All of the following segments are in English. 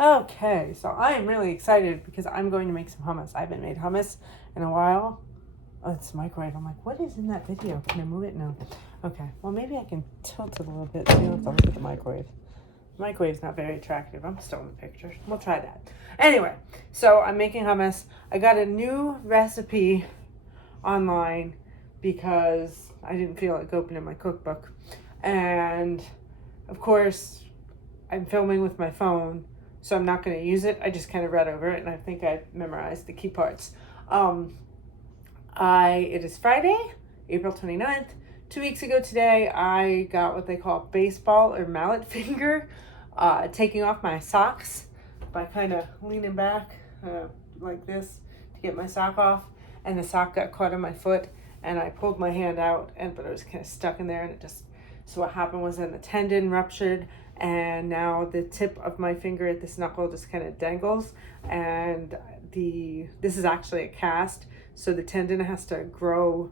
Okay, so I am really excited because I'm going to make some hummus. I haven't made hummus in a while. Oh, it's microwave. I'm like, what is in that video? Can I move it? No. Okay, well, maybe I can tilt it a little bit so you don't have to look at the microwave. The microwave's not very attractive. I'm still in the picture. We'll try that. Anyway, so I'm making hummus. I got a new recipe online because I didn't feel like opening my cookbook. And, of course, I'm filming with my phone, so I'm not going to use it. I just kind of read over it, and I think I memorized the key parts. It is Friday, April 29th. 2 weeks ago today, I got what they call baseball or mallet finger, taking off my socks by kind of leaning back like this to get my sock off, and the sock got caught on my foot, and I pulled my hand out, but it was kind of stuck in there, and so what happened was then the tendon ruptured, and now the tip of my finger at this knuckle just kind of dangles, and this is actually a cast, so the tendon has to grow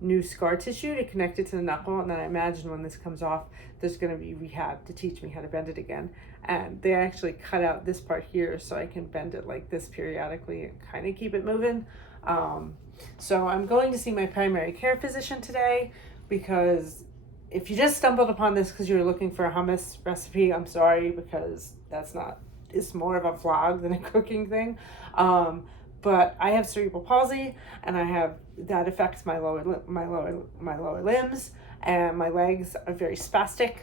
new scar tissue to connect it to the knuckle, and then I imagine when this comes off, there's going to be rehab to teach me how to bend it again. And they actually cut out this part here so I can bend it like this periodically and kind of keep it moving. So I'm going to see my primary care physician today, because if you just stumbled upon this because you were looking for a hummus recipe, I'm sorry, because it's more of a vlog than a cooking thing. But I have cerebral palsy, and that affects my lower limbs, and my legs are very spastic,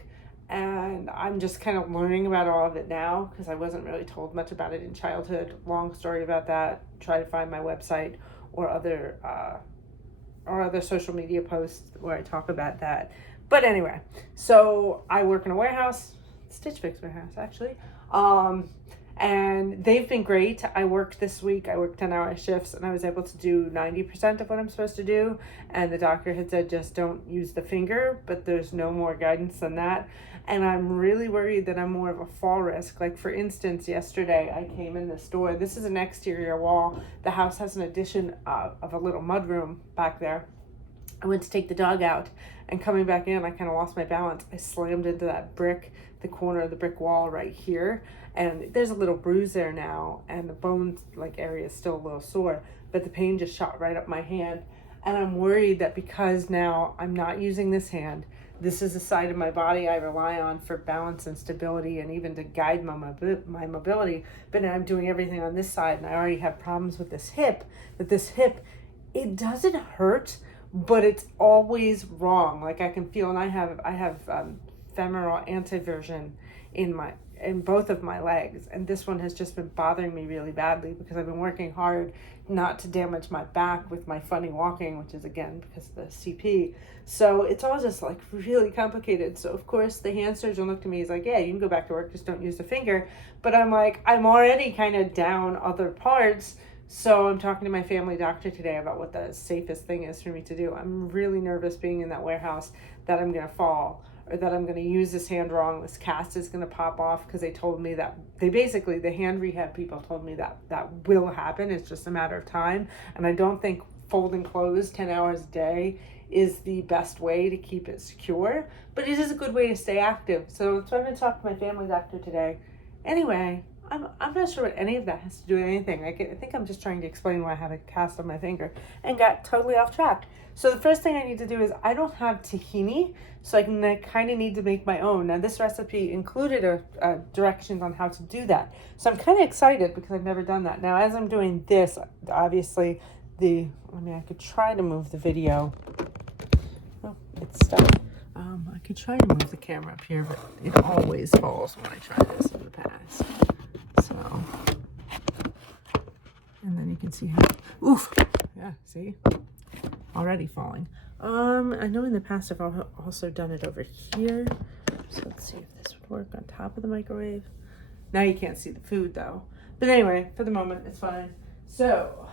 and I'm just kind of learning about all of it now because I wasn't really told much about it in childhood. Long story about that. Try to find my website or other social media posts where I talk about that. But anyway, so I work in a warehouse, Stitch Fix warehouse actually. And they've been great. I worked this week, I worked 10-hour shifts, and I was able to do 90% of what I'm supposed to do. And the doctor had said, just don't use the finger, but there's no more guidance than that. And I'm really worried that I'm more of a fall risk. Like, for instance, yesterday I came in this door. This is an exterior wall. The house has an addition of a little mudroom back there. I went to take the dog out, and coming back in, I kind of lost my balance. I slammed into the corner of the brick wall right here, and there's a little bruise there now, and the bone area is still a little sore, but the pain just shot right up my hand. And I'm worried that because now I'm not using this hand, this is the side of my body I rely on for balance and stability and even to guide my mobility, but now I'm doing everything on this side, and I already have problems with this hip, it doesn't hurt, but it's always wrong. Like, I can feel, and I have femoral anteversion in both of my legs, and this one has just been bothering me really badly because I've been working hard not to damage my back with my funny walking, which is again because of the CP. So it's all just really complicated. So of course the hand surgeon looked at me, he's like, yeah, you can go back to work, just don't use the finger. But I'm like, I'm already kind of down other parts. So I'm talking to my family doctor today about what the safest thing is for me to do. I'm really nervous being in that warehouse that I'm going to fall, or that I'm going to use this hand wrong. This cast is going to pop off, because they told me that the hand rehab people told me that will happen. It's just a matter of time. And I don't think folding clothes 10 hours a day is the best way to keep it secure, but it is a good way to stay active. So I'm going to talk to my family doctor today. Anyway, I'm not sure what any of that has to do with anything. I think I'm just trying to explain why I have a cast on my finger and got totally off track. So the first thing I need to do is, I don't have tahini, so I kind of need to make my own. Now, this recipe included directions on how to do that. So I'm kind of excited because I've never done that. Now, as I'm doing this, obviously, I could try to move the video. Oh, it's stuck. I could try to move the camera up here, but it always falls when I try this in the past. So, and then you can see how, oof, yeah, see, already falling. I know in the past I've also done it over here. So let's see if this would work on top of the microwave. Now you can't see the food though. But anyway, for the moment, it's fine. So,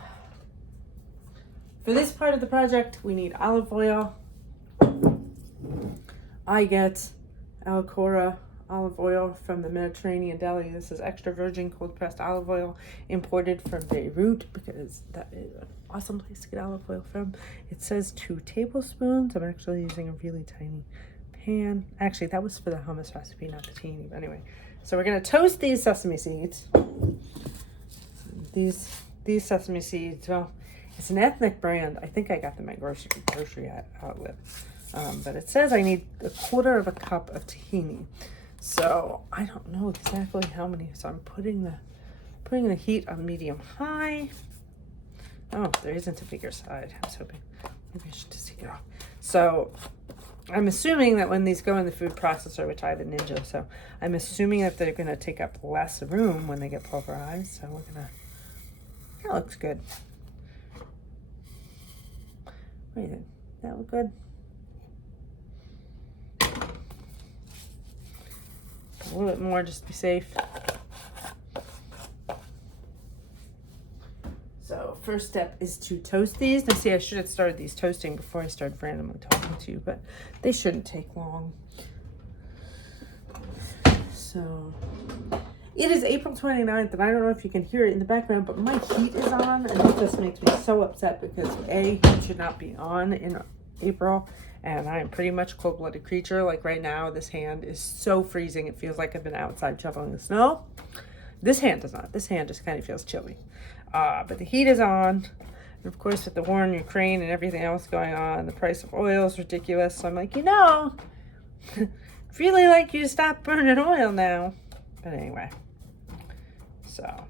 for this part of the project, we need olive oil. I get Alcora olive oil from the Mediterranean Deli. This is extra virgin cold pressed olive oil imported from Beirut, because that is an awesome place to get olive oil from. It says 2 tablespoons. I'm actually using a really tiny pan. Actually, that was for the hummus recipe, not the tahini. But anyway, So we're going to toast these sesame seeds. These sesame seeds, well, it's an ethnic brand. I think I got them at grocery outlet. But it says I need 1/4 cup of tahini. So I don't know exactly how many. So I'm putting the heat on medium high. Oh, there isn't a bigger side. I was hoping maybe I should just take it off. So I'm assuming that when these go in the food processor, which I have a Ninja, so I'm assuming that they're going to take up less room when they get pulverized. So we're going to, that looks good. What do you think? That look good? A little bit more just to be safe. So first step is to toast these. Now see, I should have started these toasting before I started randomly talking to you, but they shouldn't take long. So it is April 29th, and I don't know if you can hear it in the background, but my heat is on, and it just makes me so upset because A, heat should not be on in April, and I am pretty much a cold-blooded creature. Like right now, this hand is so freezing, it feels like I've been outside shoveling the snow. This hand does not. This hand just kind of feels chilly. But the heat is on. And of course, with the war in Ukraine and everything else going on, the price of oil is ridiculous. So I'm like, I'd really like you to stop burning oil now. But anyway, so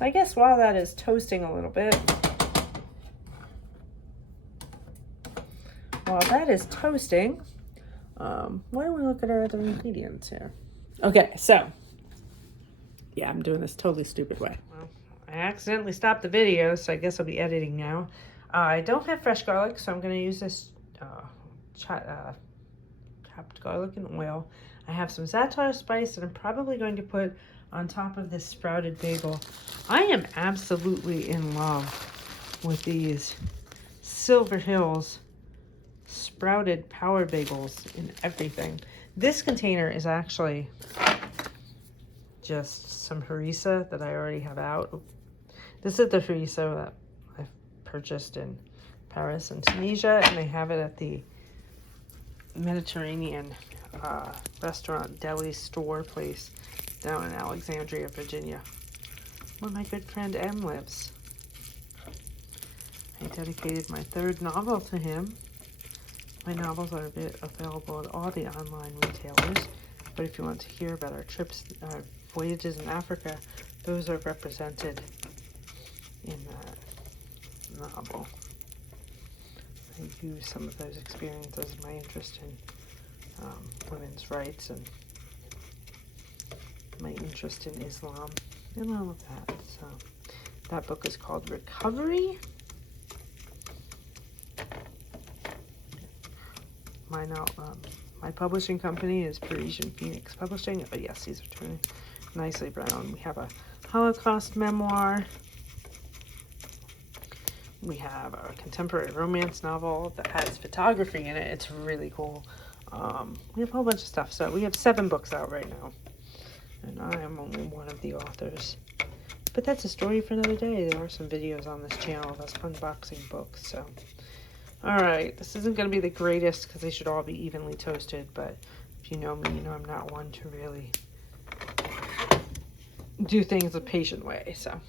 I guess while that is toasting a little bit, why don't we look at our other ingredients here? Okay, so yeah, I'm doing this totally stupid way. Well, I accidentally stopped the video, so I guess I'll be editing now. I don't have fresh garlic, so I'm going to use this chopped garlic and oil. I have some za'atar spice that I'm probably going to put on top of this sprouted bagel. I am absolutely in love with these Silver Hills sprouted power bagels in everything. This container is actually just some harissa that I already have out. This is the harissa that I've purchased in Paris and Tunisia, and they have it at the Mediterranean restaurant deli store place down in Alexandria, Virginia, where my good friend M lives. I dedicated my 3rd novel to him. My novels are available at all the online retailers, but if you want to hear about our trips, our voyages in Africa, those are represented in that novel. I use some of those experiences in my interest in women's rights and my interest in Islam and all of that. So that book is called Recovery. My publishing company is Parisian Phoenix Publishing. Oh yes, these are turning nicely brown. We have a Holocaust memoir. We have a contemporary romance novel that has photography in it. It's really cool. We have a whole bunch of stuff. So we have 7 books out right now. And I am only one of the authors. But that's a story for another day. There are some videos on this channel of us unboxing books. So, alright. This isn't going to be the greatest because they should all be evenly toasted. But if you know me, you know I'm not one to really do things a patient way. So,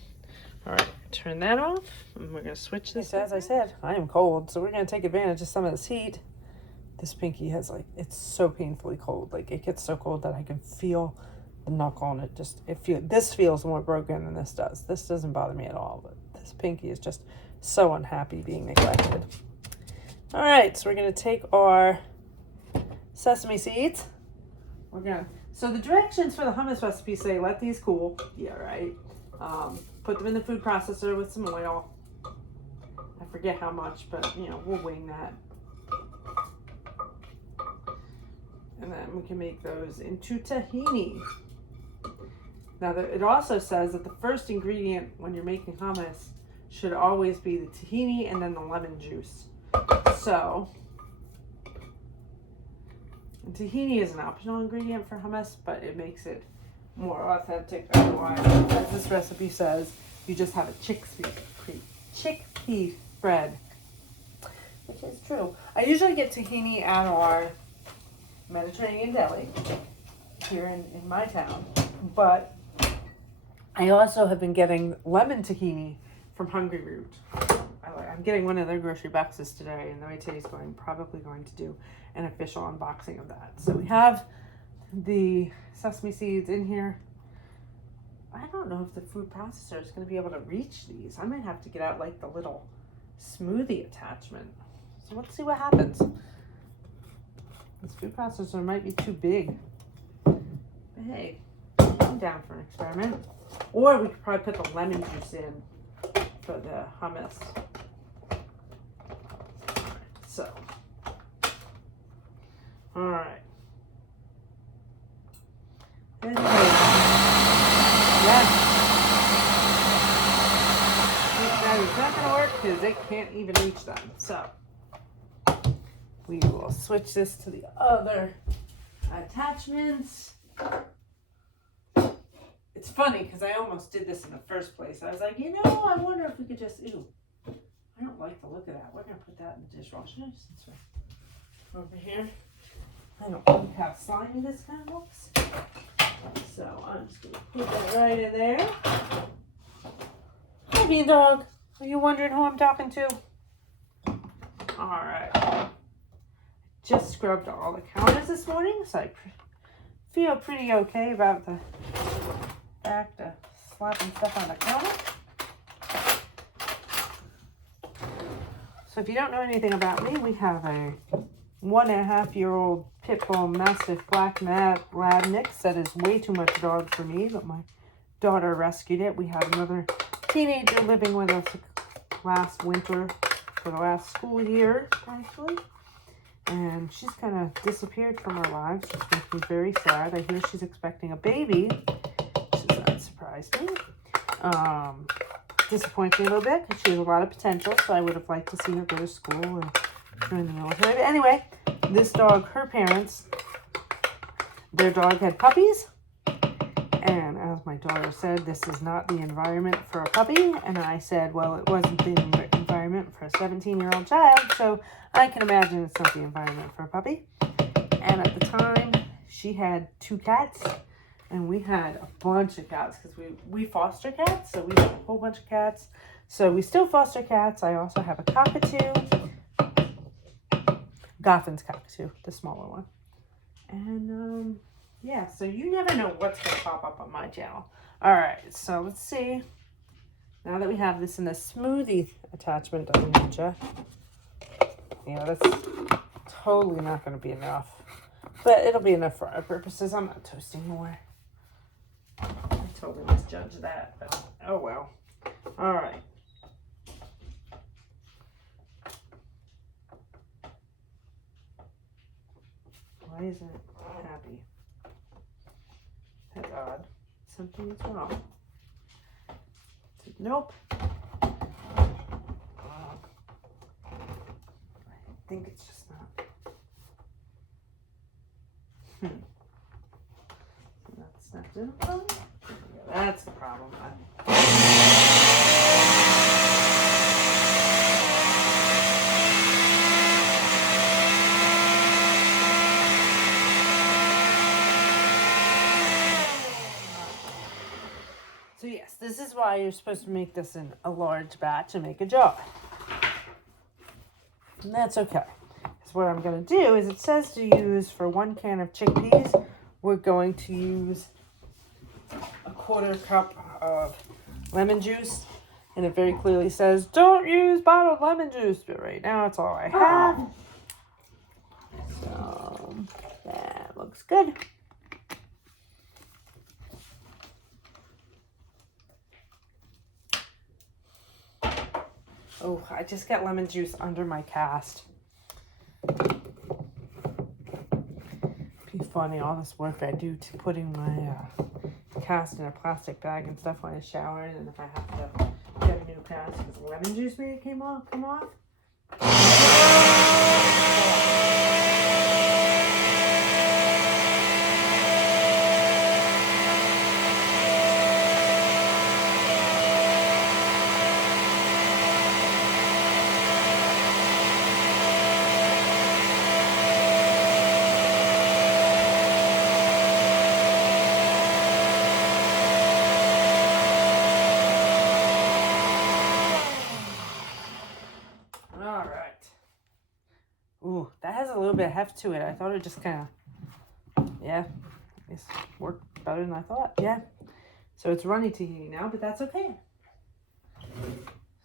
alright. Turn that off. And we're going to switch this. As I said, I am cold. So we're going to take advantage of some of this heat. This pinky has it's so painfully cold. Like it gets so cold that I can feel the knuckle on it. This feels more broken than this does. This doesn't bother me at all, but this pinky is just so unhappy being neglected. All right, so we're gonna take our sesame seeds. So the directions for the hummus recipe say let these cool. Yeah, right. Put them in the food processor with some oil. I forget how much, but we'll wing that. And then we can make those into tahini. Now, it also says that the first ingredient when you're making hummus should always be the tahini and then the lemon juice. So, tahini is an optional ingredient for hummus, but it makes it more authentic. Otherwise, as this recipe says, you just have a chickpea spread, which is true. I usually get tahini at our Mediterranean deli here in my town. But I also have been getting lemon tahini from Hungry Root. I'm getting one of their grocery boxes today, and the way today's going, probably going to do an official unboxing of that. So we have the sesame seeds in here. I don't know if the food processor is going to be able to reach these. I might have to get out like the little smoothie attachment. So let's see what happens. This food processor might be too big. But hey, I'm down for an experiment. Or we could probably put the lemon juice in for the hummus. So, all right. Anyway, yes. That is not going to work because it can't even reach them. So, we will switch this to the other attachments. It's funny because I almost did this in the first place. I was like, I wonder if we could just, I don't like the look of that. We're going to put that in the dishwasher since we're over here. I don't like how slimy this kind of looks. So I'm just going to put that right in there. Hi, Bean Dog. Are you wondering who I'm talking to? All right. Just scrubbed all the counters this morning, so I feel pretty okay about the back to slapping stuff on the counter. So if you don't know anything about me, we have a 1.5-year-old pit bull mastiff black lab mix that is way too much dog for me, but my daughter rescued it. We had another teenager living with us last winter for the last school year, actually. And she's kind of disappeared from our lives, which makes me very sad. I hear she's expecting a baby, which does not surprise me. Disappoints me a little bit because she has a lot of potential, so I would have liked to see her go to school and join the military. But anyway, this dog, her parents, their dog had puppies. And as my daughter said, this is not the environment for a puppy. And I said, well, it wasn't the environment for a 17-year-old child, so I can imagine it's not the environment for a puppy. And at the time, she had 2 cats, and we had a bunch of cats because we foster cats, so we have a whole bunch of cats. So we still foster cats. I also have a cockatoo, Gotham's cockatoo, the smaller one. And yeah, so you never know what's going to pop up on my channel. All right, so let's see. Now that we have this in the smoothie attachment, that's totally not going to be enough. But it'll be enough for our purposes. I'm not toasting more. I totally misjudged that, but oh well. All right. Why isn't it happy? That's odd. Something is wrong. Nope. I think it's just not. That's not doing it. Yeah, that's the problem. So yes, this is why you're supposed to make this in a large batch and make a jar. And that's okay. Because what I'm going to do is it says to use for 1 can of chickpeas, we're going to use a 1/4 cup of lemon juice. And it very clearly says, don't use bottled lemon juice. But right now, it's all I have. So that looks good. Oh, I just got lemon juice under my cast. Be funny, all this work I do to putting my cast in a plastic bag and stuff when I shower, and if I have to get a new cast because lemon juice made it come off. little bit of heft to it. I thought it just kind of, yeah, it worked better than I thought. Yeah. So it's runny tahini now, but that's okay.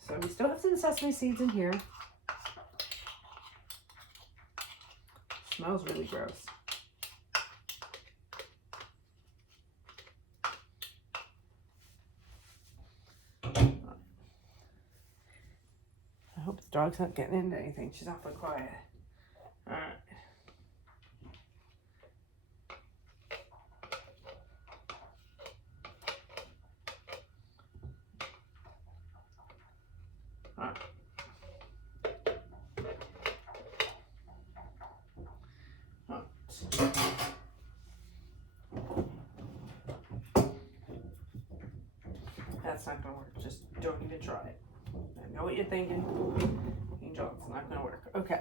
So we still have some sesame seeds in here. Smells really gross. I hope the dog's not getting into anything. She's awfully quiet. All right. That's not gonna work. Just don't even try it. I know what you're thinking. Angel, it's not gonna work. Okay.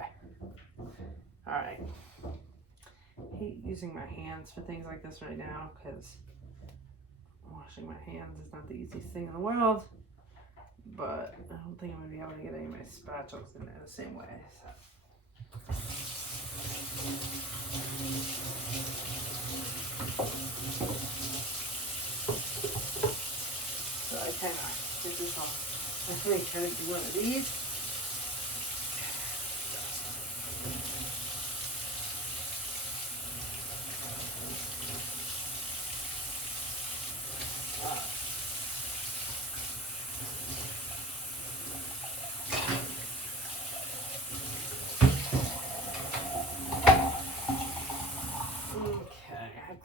Alright. I hate using my hands for things like this right now because washing my hands is not the easiest thing in the world. But I don't think I'm gonna be able to get any of my spatulas in there the same way. So I kind of get this off. I think I try to do one of these.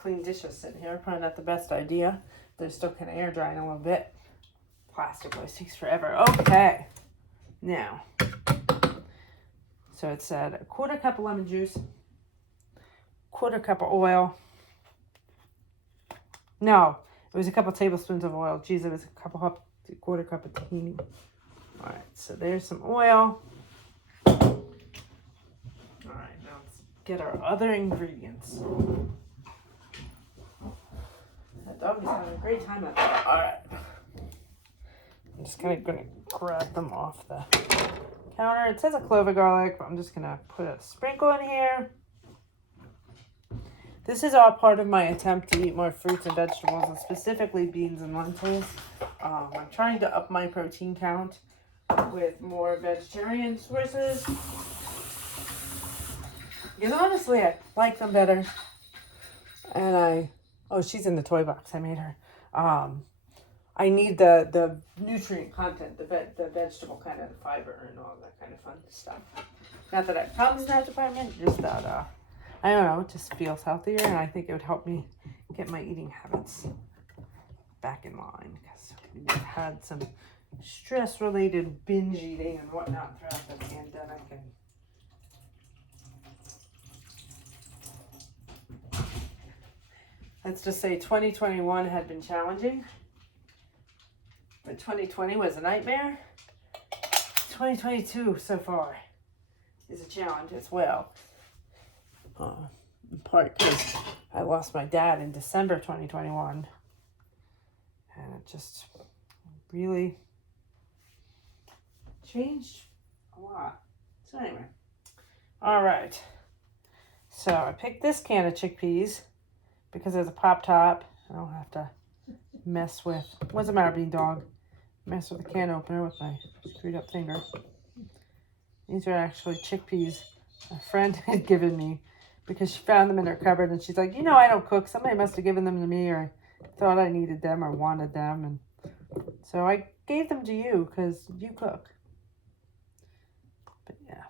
Clean dishes sitting here, probably not the best idea. They're still kind of air drying a little bit. Plastic always takes forever. Okay, now, so it said a 1/4 cup of lemon juice, 1/4 cup of oil. No, it was a couple tablespoons of oil. Geez, it was a 1/4 cup of tahini. All right, so there's some oil. All right, now let's get our other ingredients. That dog is having a great time out there. All right. I'm just kind of going to grab them off the counter. It says a clove of garlic, but I'm just going to put a sprinkle in here. This is all part of my attempt to eat more fruits and vegetables, and specifically beans and lentils. I'm trying to up my protein count with more vegetarian sources. Because honestly, I like them better. And oh, she's in the toy box. I made her. I need the nutrient content, the vegetable kind of fiber and all that kind of fun stuff. Not that I have problems in that department, just that, I don't know, it just feels healthier, and I think it would help me get my eating habits back in line, because we've had some stress-related binge eating and whatnot throughout the pandemic, and let's just say 2021 had been challenging, but 2020 was a nightmare. 2022 so far is a challenge as well. In part because I lost my dad in December 2021, and it just really changed a lot. So anyway, all right. So I picked this can of chickpeas because there's a pop top. I don't have to mess with, what's the matter, being dog? Mess with the can opener with my screwed up finger. These are actually chickpeas a friend had given me because she found them in her cupboard, and she's like, you know, I don't cook. Somebody must have given them to me, or thought I needed them or wanted them. And so I gave them to you because you cook. But yeah.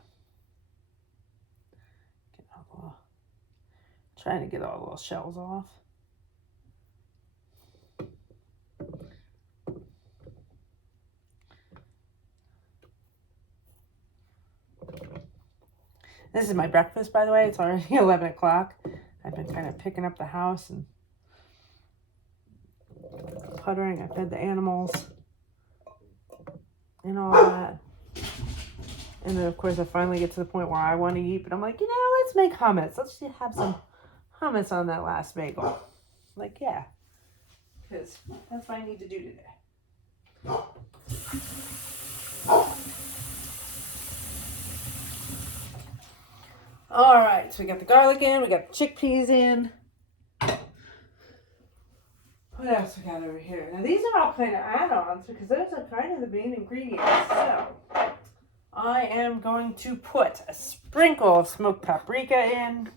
Trying to get all the little shells off. This is my breakfast, by the way. It's already 11 o'clock. I've been kind of picking up the house and puttering. I fed the animals and all that. And then, of course, I finally get to the point where I want to eat. But I'm like, you know, let's make hummus. Let's just have some hummus on that last bagel. Like, yeah. Because that's what I need to do today. All right, so we got the garlic in, we got the chickpeas in. What else we got over here? Now these are all kind of add-ons because those are kind of the main ingredients. So I am going to put a sprinkle of smoked paprika in.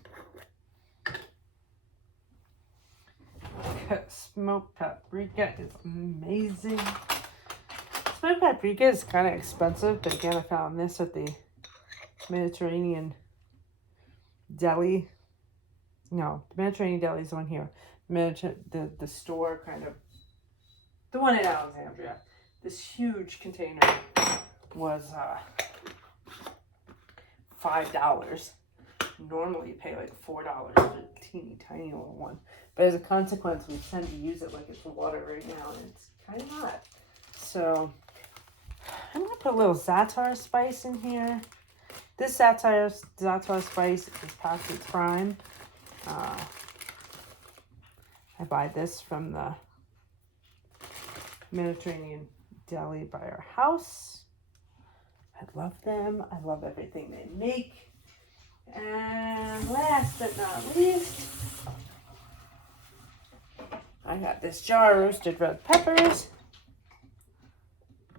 Smoked paprika is amazing. Smoked paprika is kind of expensive, but again, I found this at the Mediterranean deli. No, the Mediterranean deli is the one here. The store kind of, the one in Alexandria. This huge container was $5. Normally you pay like $4 for a teeny tiny little one. But as a consequence, we tend to use it like it's water right now, and it's kind of hot. So I'm going to put a little za'atar spice in here. This za'atar spice is past its prime. I buy this from the Mediterranean deli by our house. I love them. I love everything they make. And last but not least, I got this jar of roasted red peppers.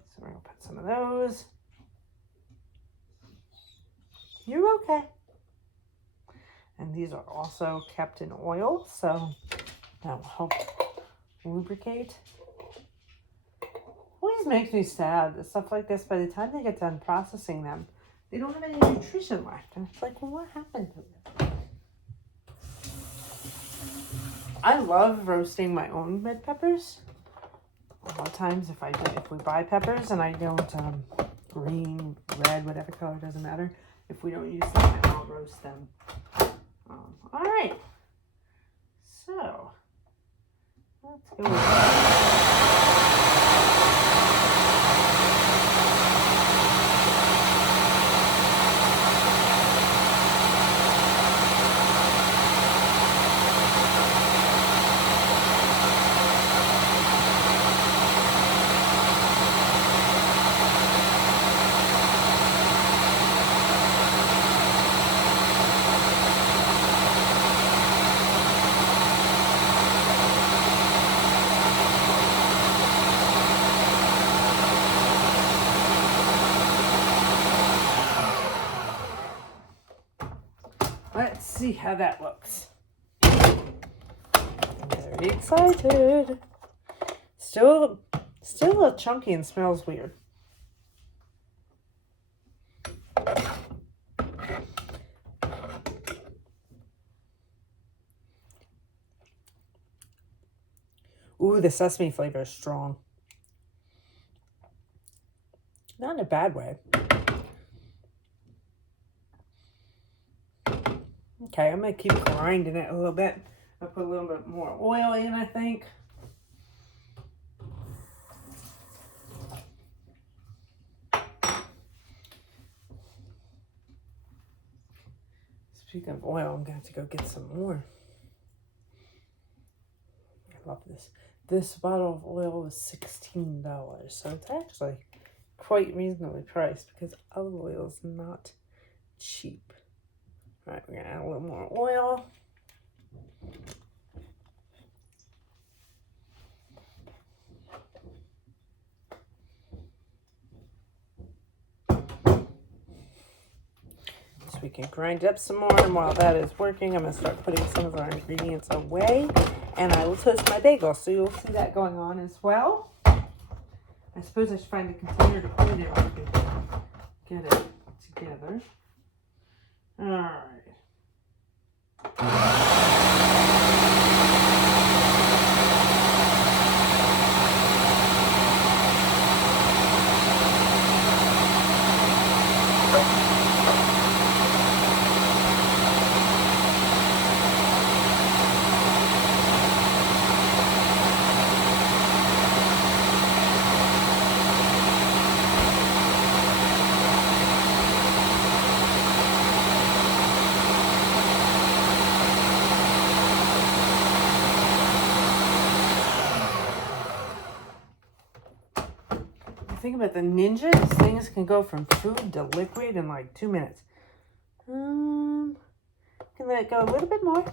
So we're going to put some of those. You're okay. And these are also kept in oil, so that will help lubricate. Always makes me sad that stuff like this, by the time they get done processing them, they don't have any nutrition left. And it's like, well, what happened to them? I love roasting my own red peppers. A lot of times if we buy peppers and I don't, green, red, whatever color, doesn't matter. If we don't use them, I'll roast them. All right. So, let's go with that. Let's see how that looks. I'm very excited. Still a little chunky and smells weird. Ooh, the sesame flavor is strong. Not in a bad way. Okay, I'm going to keep grinding it a little bit. I'll put a little bit more oil in, I think. Speaking of oil, I'm going to have to go get some more. I love this. This bottle of oil was $16, so it's actually quite reasonably priced because olive oil is not cheap. All right, we're going to add a little more oil. So we can grind up some more, and while that is working, I'm going to start putting some of our ingredients away, and I will toast my bagel, so you'll see that going on as well. I suppose I should find a container to put it in so we can get it together. All right. Think about the Ninja. These things can go from food to liquid in like 2 minutes. can let it go a little bit more.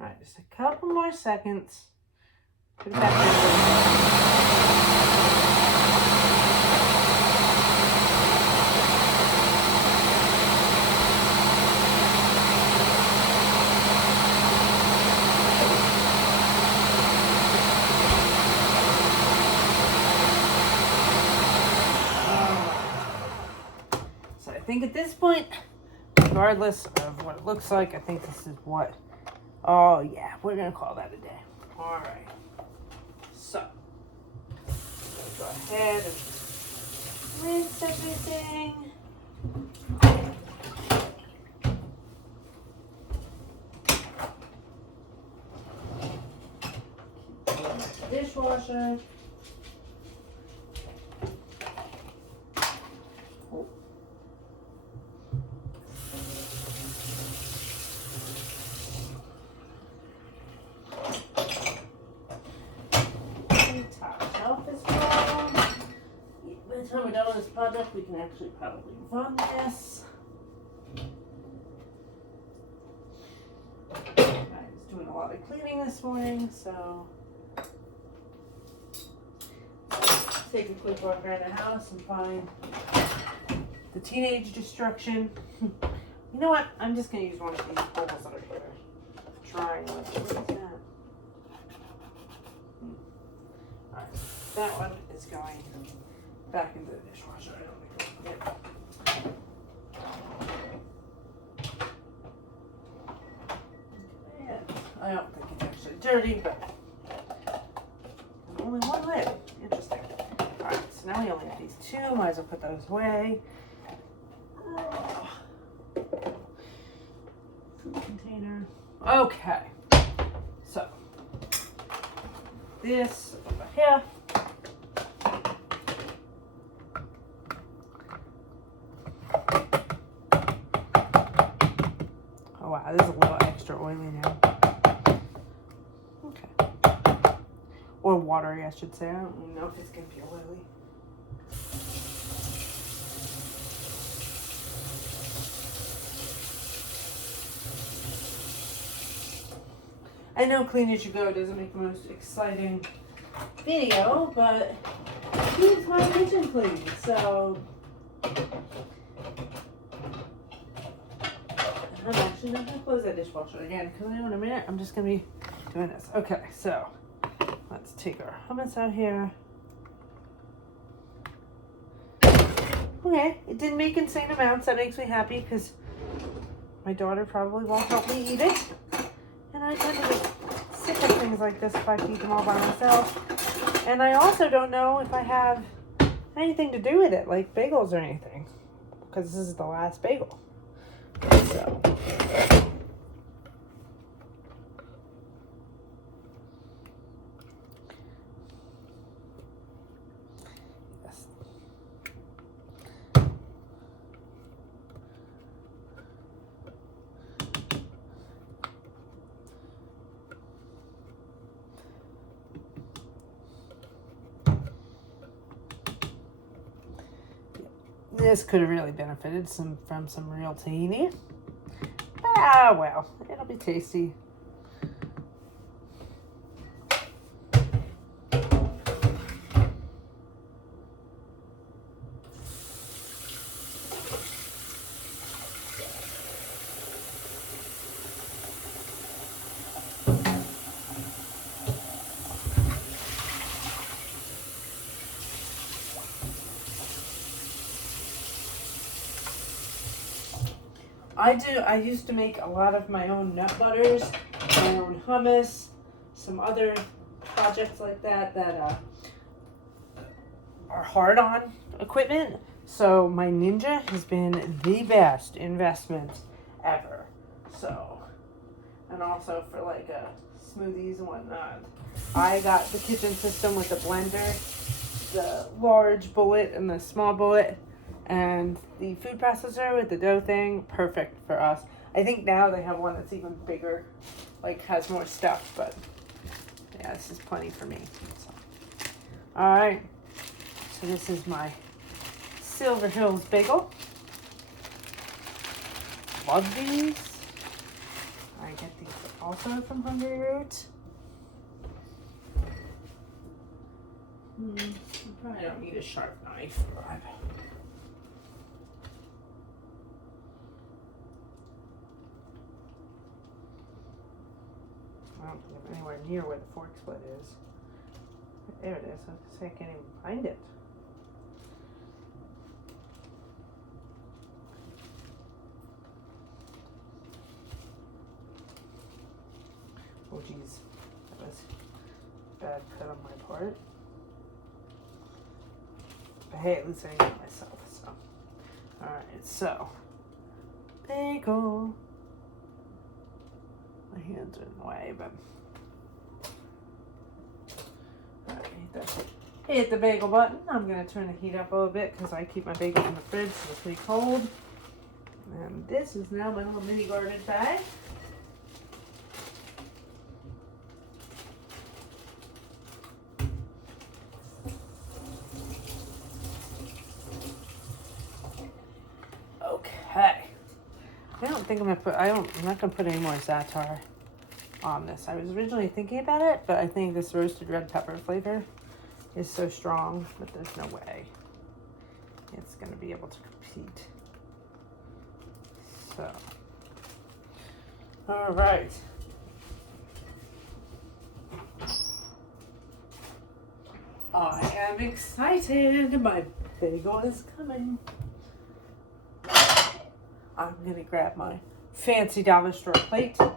Alright, just a couple more seconds. Put it back in. So I think at this point, regardless of what it looks like, I think this is what. Oh yeah, we're gonna call that a day. All right. So go ahead and rinse everything. Dishwasher. By the time we're done with this project, we can actually probably run this. I was doing a lot of cleaning this morning, so take a quick walk around the house and find the teenage destruction. You know what? I'm just going to use one of these bowls that are here. Trying with it. What is that? Alright, that one is going back into the dishwasher. I don't think I'll put it. I don't think it's actually dirty, but only one lid. Interesting. Alright, so now we only have these two. Might as well put those away. Food container. Okay. So, this over here. Oh wow, this is a little extra oily now. Okay. Or watery, I should say. I don't even know if it's going to be oily. I know Clean As You Go doesn't make the most exciting video, but it keeps my kitchen clean, so I'm actually not going to close that dishwasher again, because in a minute I'm just going to be doing this. Okay, so let's take our hummus out here. Okay, it didn't make insane amounts. That makes me happy, because my daughter probably won't help me eat it. And I tend to get sick of things like this if I feed them all by myself. And I also don't know if I have anything to do with it, like bagels or anything, because this is the last bagel. So. Yes. This could have really benefited from some real tahini. Ah, well, it'll be tasty. I used to make a lot of my own nut butters, my own hummus, some other projects like that are hard on equipment. So my Ninja has been the best investment ever. So, and also for like smoothies and whatnot. I got the kitchen system with the blender, the large bullet and the small bullet, and the food processor with the dough thing. Perfect for us. I think now they have one that's even bigger, like has more stuff, but yeah, this is plenty for me. So. All right, so this is my Silver Hills bagel. Love these. I get these also from Hungry Root. I probably don't need a sharp knife, but I don't think I'm anywhere near where the fork split is. There it is. I was gonna say I can't even find it. Oh geez, that was a bad cut on my part. But hey, at least I got myself. So, all right. So, bagel. My hands are in the way, but all right, hit the bagel button. I'm gonna turn the heat up a little bit because I keep my bagels in the fridge, so they're pretty cold. And this is now my little mini garbage bag. Okay. I don't think I'm gonna put. I'm not gonna put any more za'atar on this. I was originally thinking about it, but I think this roasted red pepper flavor is so strong that there's no way it's gonna be able to compete. So, all right. I am excited. My bagel is coming. I'm gonna grab my fancy dollar store plate. Got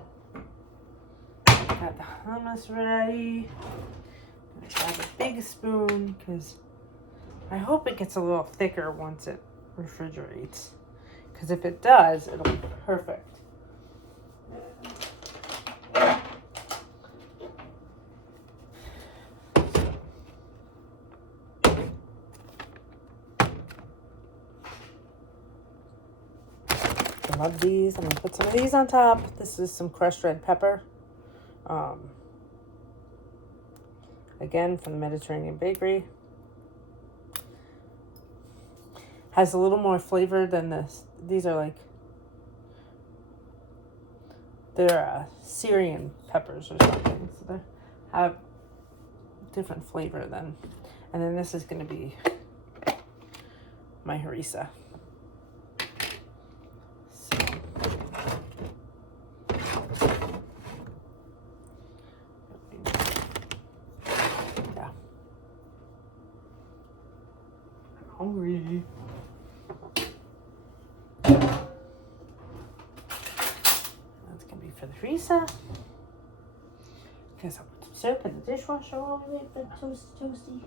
the hummus ready. I'm gonna grab a big spoon because I hope it gets a little thicker once it refrigerates. Because if it does, it'll be perfect. I love these. I'm going to put some of these on top. This is some crushed red pepper. Again, from the Mediterranean Bakery. Has a little more flavor than this. These are like, they're Syrian peppers or something. So they have different flavor than, and then this is going to be my harissa. Hungry. That's gonna be for the harissa. Guess I'll put some soap in the dishwasher while we wait for it toasty.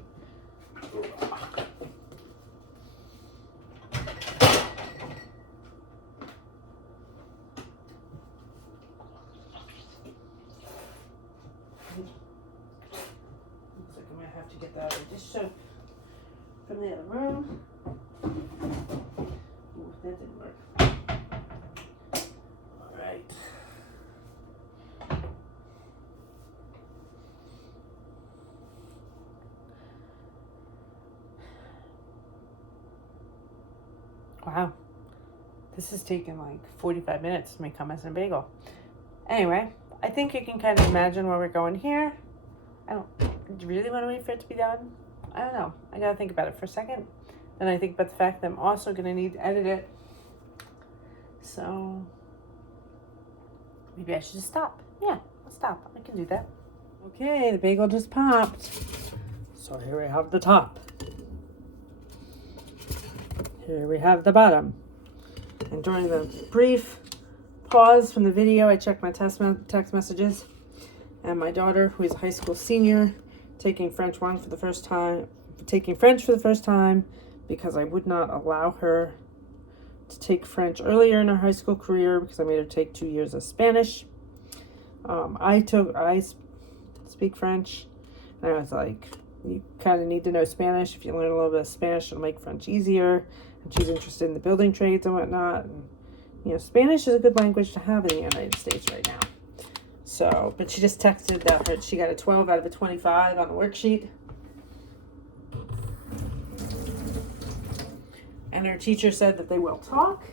Looks like I'm gonna have to get that other dish soap from the other room. Ooh, that didn't work. All right. Wow. This has taken like 45 minutes to make hummus and bagel. Anyway, I think you can kind of imagine where we're going here. I don't really want to wait for it to be done. I don't know. I gotta think about it for a second. Then I think about the fact that I'm also gonna need to edit it. So maybe I should just stop. Yeah, I'll stop. I can do that. Okay, the bagel just popped. So here we have the top. Here we have the bottom. And during the brief pause from the video, I checked my text messages. And my daughter, who is a high school senior, taking French 1 for the first time, taking French for the first time because I would not allow her to take French earlier in her high school career because I made her take 2 years of Spanish. I speak French, and I was like, you kind of need to know Spanish. If you learn a little bit of Spanish, it'll make French easier. And she's interested in the building trades and whatnot. And, you know, Spanish is a good language to have in the United States right now. So, but she just texted that she got a 12 out of a 25 on the worksheet. And her teacher said that they will talk.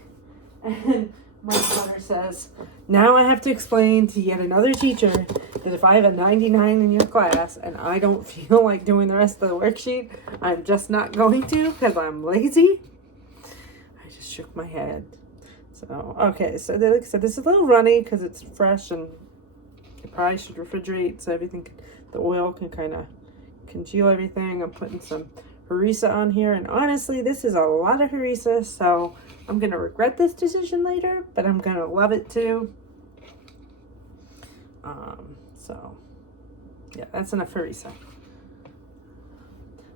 And my daughter says, now I have to explain to yet another teacher that if I have a 99 in your class and I don't feel like doing the rest of the worksheet, I'm just not going to because I'm lazy. I just shook my head. So, okay, so like I said, this is a little runny because it's fresh and you probably should refrigerate so everything, the oil can kind of congeal everything. I'm putting some harissa on here, and honestly, this is a lot of harissa, so I'm gonna regret this decision later, but I'm gonna love it too. So yeah, that's enough harissa.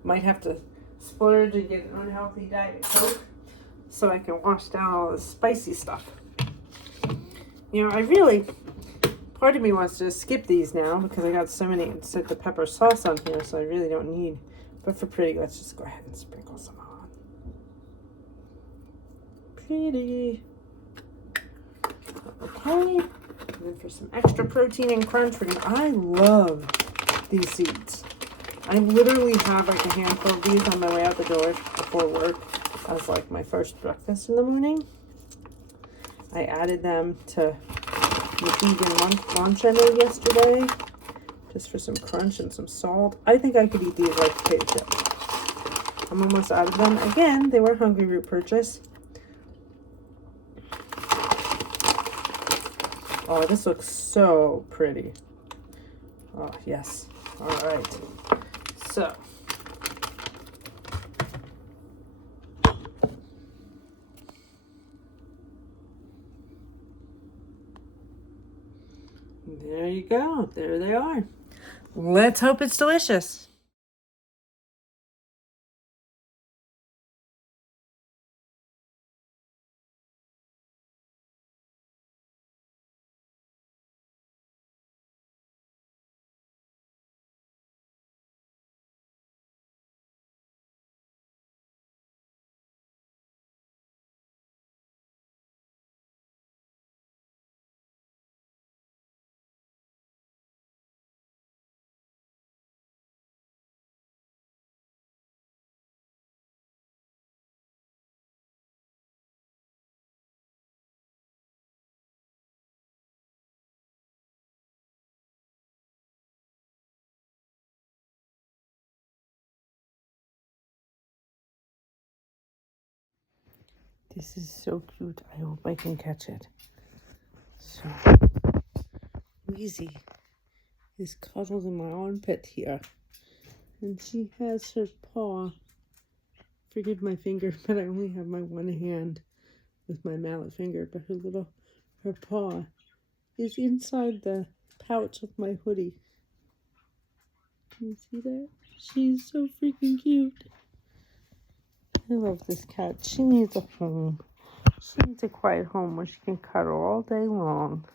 Might have to splurge and get an unhealthy Diet Coke so I can wash down all the spicy stuff. You know, part of me wants to skip these now because I got so many instead of the pepper sauce on here, so I really don't need. But for pretty, let's just go ahead and sprinkle some on. Pretty. Okay. And then for some extra protein and crunch, I love these seeds. I literally have like a handful of these on my way out the door before work as like my first breakfast in the morning. I added them to the vegan lunch I made yesterday, just for some crunch and some salt. I think I could eat these like potato chips. I'm almost out of them. Again, they were a Hungry Root purchase. Oh, this looks so pretty. Oh, yes. All right. So. There you go. There they are. Let's hope it's delicious. This is so cute. I hope I can catch it. So, Wheezy is cuddled in my armpit here. And she has her paw. Forgive my finger, but I only have my one hand with my mallet finger. But her paw is inside the pouch of my hoodie. Can you see that? She's so freaking cute. I love this cat. She needs a home. She needs a quiet home where she can cuddle all day long.